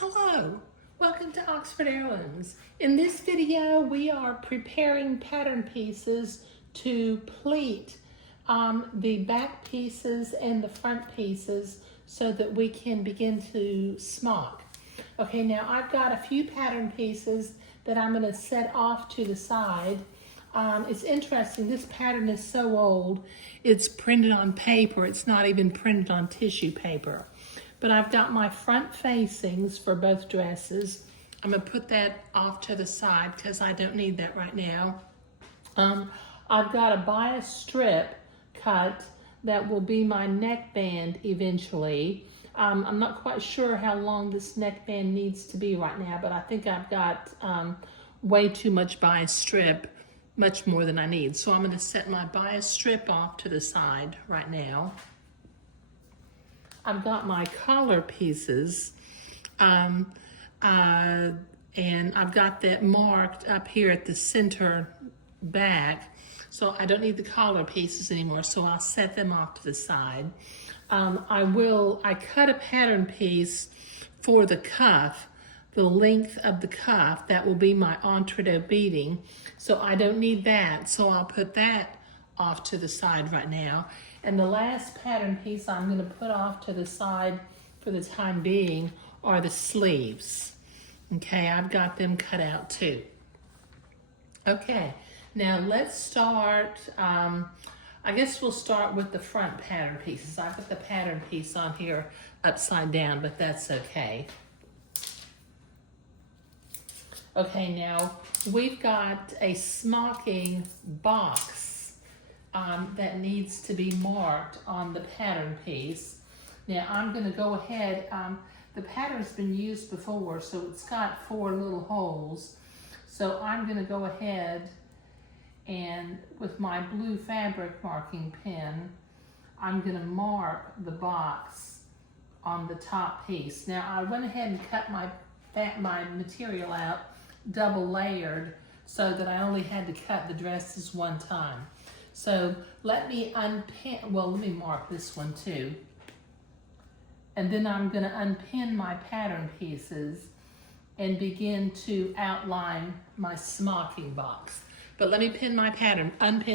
Hello, welcome to Oxford Heirlooms. In this video, we are preparing pattern pieces to pleat the back pieces and the front pieces so that we can begin to smock. Okay, now I've got a few pattern pieces that I'm going to set off to the side. It's interesting, this pattern is so old, it's printed on paper, it's not even printed on tissue paper. But I've got my front facings for both dresses. I'm gonna put that off to the side because I don't need that right now. I've got a bias strip cut that will be my neckband eventually. I'm not quite sure how long this neckband needs to be right now, but I think I've got way too much bias strip, much more than I need. So I'm gonna set my bias strip off to the side right now. I've got my collar pieces, and I've got that marked up here at the center back, so I don't need the collar pieces anymore, so I'll set them off to the side. I cut a pattern piece for the cuff, the length of the cuff, that will be my entre-deux beading, so I don't need that, so I'll put that off to the side right now. And the last pattern piece I'm going to put off to the side for the time being are the sleeves. Okay, I've got them cut out too. Okay, now let's start, I guess we'll start with the front pattern pieces. I put the pattern piece on here upside down, but that's okay. Okay, now we've got a smocking box that needs to be marked on the pattern piece. Now I'm going to go ahead, the pattern's been used before, so it's got 4 little holes. So I'm going to go ahead and with my blue fabric marking pen, I'm going to mark the box on the top piece. Now I went ahead and cut my material out double layered so that I only had to cut the dresses one time. So let me mark this one too. And then I'm going to unpin my pattern pieces and begin to outline my smocking box. But let me unpin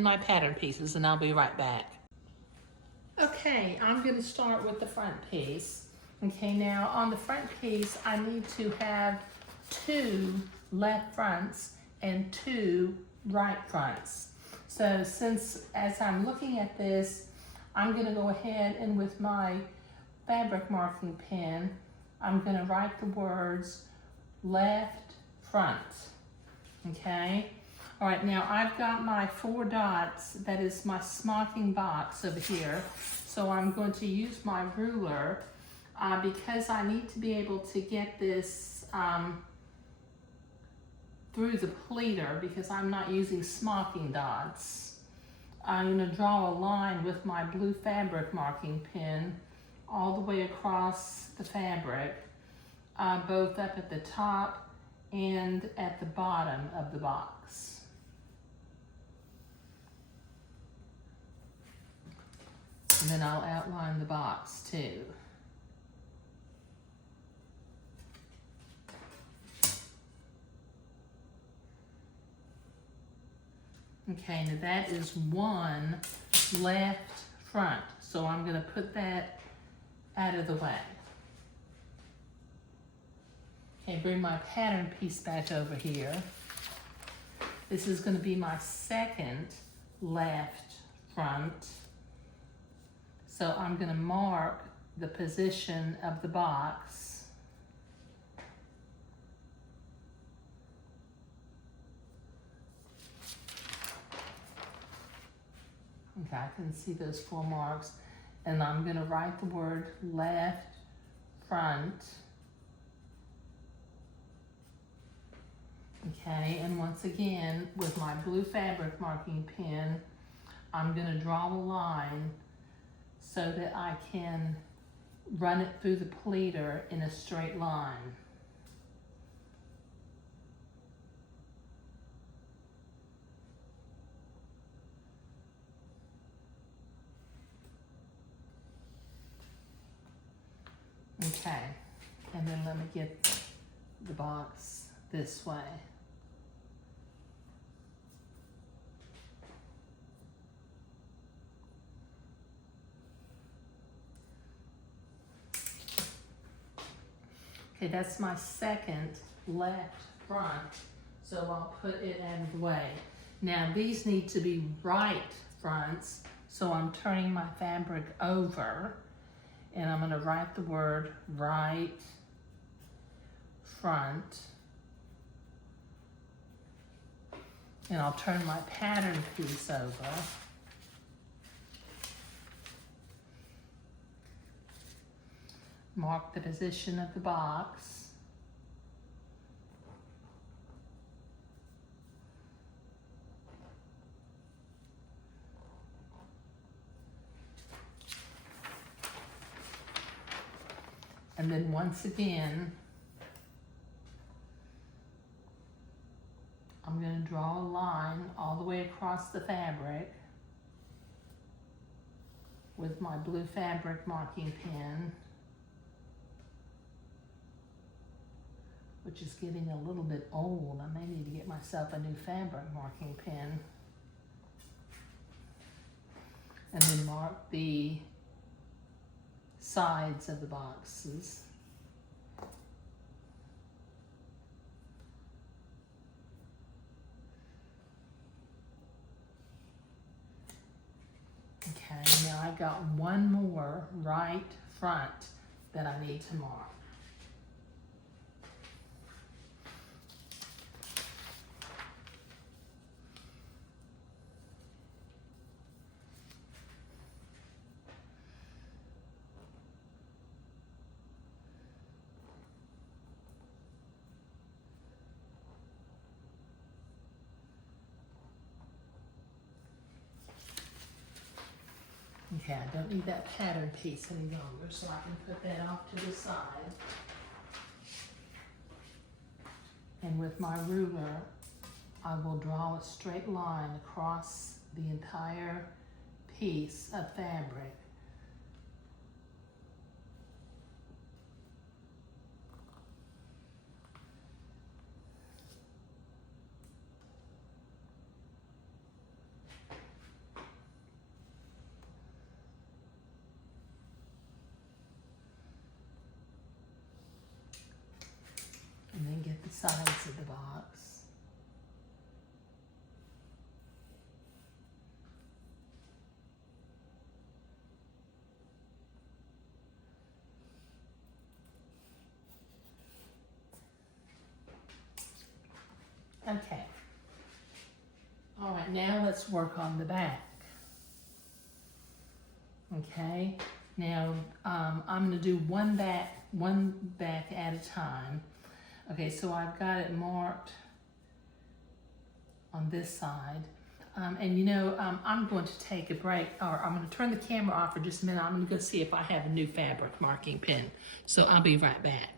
my pattern pieces, and I'll be right back. Okay, I'm going to start with the front piece. Okay, now on the front piece, I need to have 2 left fronts and 2 right fronts. So as I'm looking at this, I'm going to go ahead and with my fabric marking pen, I'm going to write the words left front. Okay? All right, now I've got my 4 dots, that is my smocking box over here. So I'm going to use my ruler because I need to be able to get this through the pleater because I'm not using smocking dots. I'm going to draw a line with my blue fabric marking pen all the way across the fabric, both up at the top and at the bottom of the box. And then I'll outline the box too. Okay, now that is 1 left front, so I'm going to put that out of the way. Okay, bring my pattern piece back over here. This is going to be my 2nd left front. So I'm going to mark the position of the box. Okay, I can see those 4 marks, and I'm going to write the word left front. Okay, and once again, with my blue fabric marking pen, I'm going to draw a line so that I can run it through the pleater in a straight line. Okay, And then let me get the box this way. Okay, that's my second left front, so I'll put it out of the way. Now these need to be right fronts, so I'm turning my fabric over, and I'm gonna write the word right front, and I'll turn my pattern piece over. Mark the position of the box. And then once again, I'm going to draw a line all the way across the fabric with my blue fabric marking pen, which is getting a little bit old. I may need to get myself a new fabric marking pen. And then mark the sides of the boxes. Okay, now I've got one more right front that I need to mark. Okay, I don't need that pattern piece any longer, so I can put that off to the side. And with my ruler, I will draw a straight line across the entire piece of fabric. And then get the sides of the box. Okay. All right, now let's work on the back. Okay, now I'm gonna do one back at a time. Okay, so I've got it marked on this side. And you know, I'm going to take a break, or I'm going to turn the camera off for just a minute. I'm going to go see if I have a new fabric marking pen. So I'll be right back.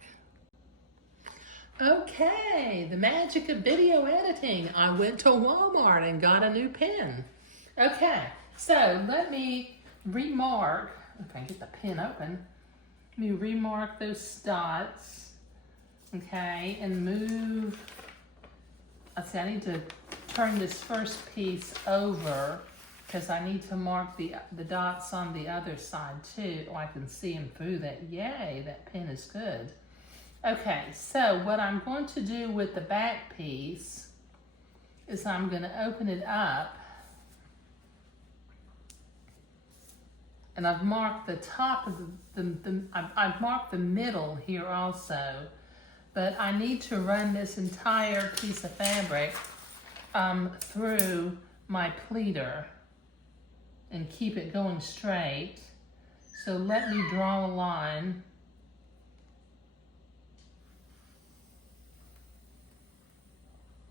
Okay, the magic of video editing. I went to Walmart and got a new pen. Okay, so let me remark, if I can get the pen open, let me remark those dots. Okay, and move, let's see, I need to turn this first piece over because I need to mark the dots on the other side too, so I can see them through that. Yay, that pen is good. Okay, so what I'm going to do with the back piece is I'm going to open it up, and I've marked the top of I've marked the middle here also. But I need to run this entire piece of fabric through my pleater and keep it going straight. So let me draw a line.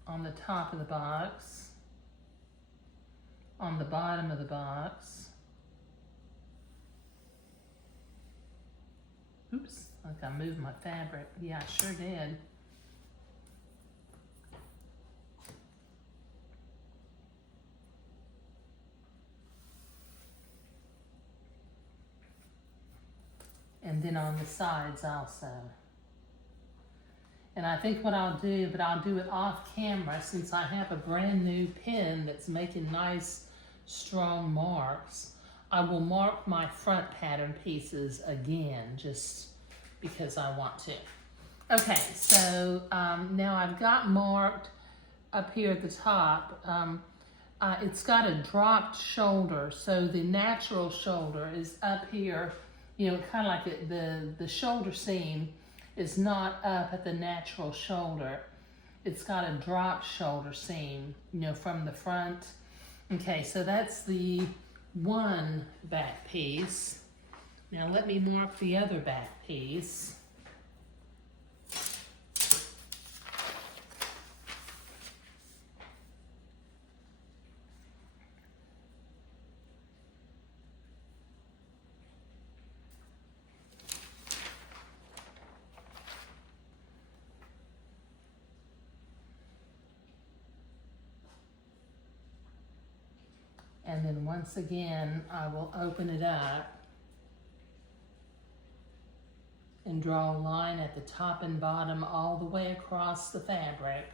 On the top of the box, on the bottom of the box. Oops. Like I moved my fabric. Yeah, I sure did. And then on the sides also. And I think what I'll do, but I'll do it off camera since I have a brand new pen that's making nice, strong marks. I will mark my front pattern pieces again, just because I want to. Okay, so now I've got marked up here at the top. It's got a dropped shoulder, so the natural shoulder is up here, you know, kind of like the shoulder seam is not up at the natural shoulder. It's got a dropped shoulder seam, you know, from the front. Okay, so that's the one back piece. Now let me mark the other back piece. And then once again, I will open it up and draw a line at the top and bottom all the way across the fabric.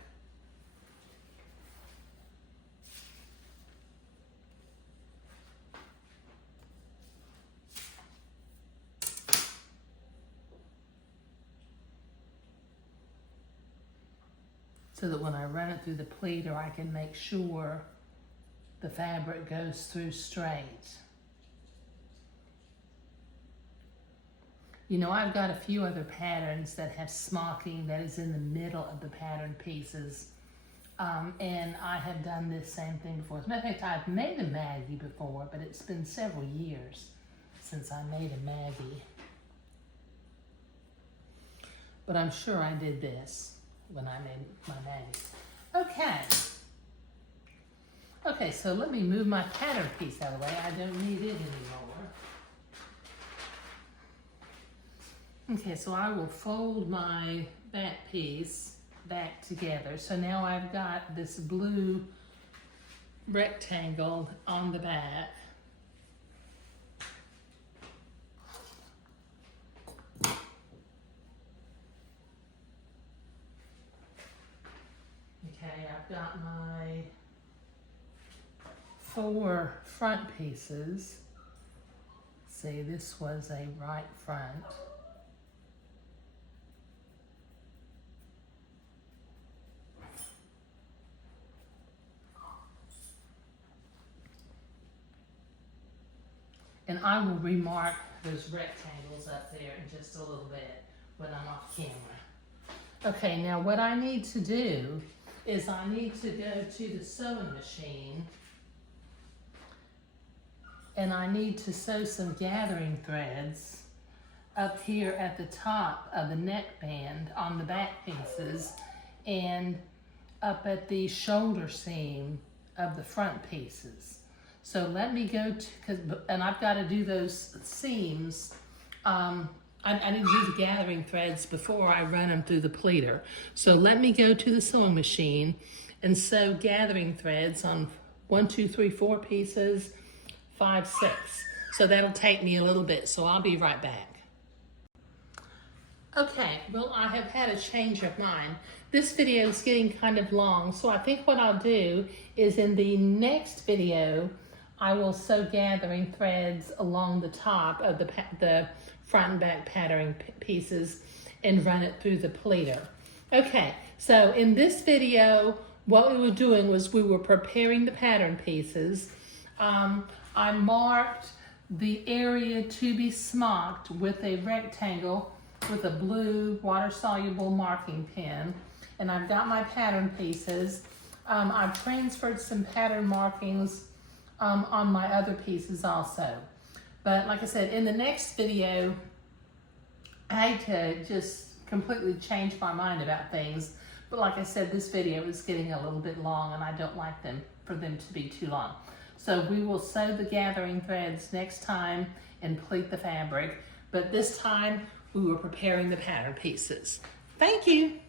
So that when I run it through the pleater, I can make sure the fabric goes through straight. You know, I've got a few other patterns that have smocking that is in the middle of the pattern pieces. And I have done this same thing before. As a matter of fact, I've made a Maggie before, but it's been several years since I made a Maggie. But I'm sure I did this when I made my Maggie. Okay. Okay, so let me move my pattern piece out of the way. I don't need it anymore. Okay, so I will fold my back piece back together. So now I've got this blue rectangle on the back. Okay, I've got my 4 front pieces. See, this was a right front. And I will remark those rectangles up there in just a little bit when I'm off camera. Okay, now what I need to do is I need to go to the sewing machine and I need to sew some gathering threads up here at the top of the neckband on the back pieces and up at the shoulder seam of the front pieces. So let me go to, and I've got to do those seams. I need to do the gathering threads before I run them through the pleater. So let me go to the sewing machine and sew gathering threads on 1, 2, 3, 4 pieces, 5, 6. So that'll take me a little bit, so I'll be right back. Okay, well, I have had a change of mind. This video is getting kind of long, so I think what I'll do is in the next video, I will sew gathering threads along the top of the front and back patterning pieces and run it through the pleater. Okay, so in this video, what we were doing was we were preparing the pattern pieces. I marked the area to be smocked with a rectangle with a blue water-soluble marking pen. And I've got my pattern pieces. I've transferred some pattern markings on my other pieces also. But like I said, in the next video, I had to just completely change my mind about things. But like I said, this video is getting a little bit long and I don't like for them to be too long. So we will sew the gathering threads next time and pleat the fabric. But this time we were preparing the pattern pieces. Thank you.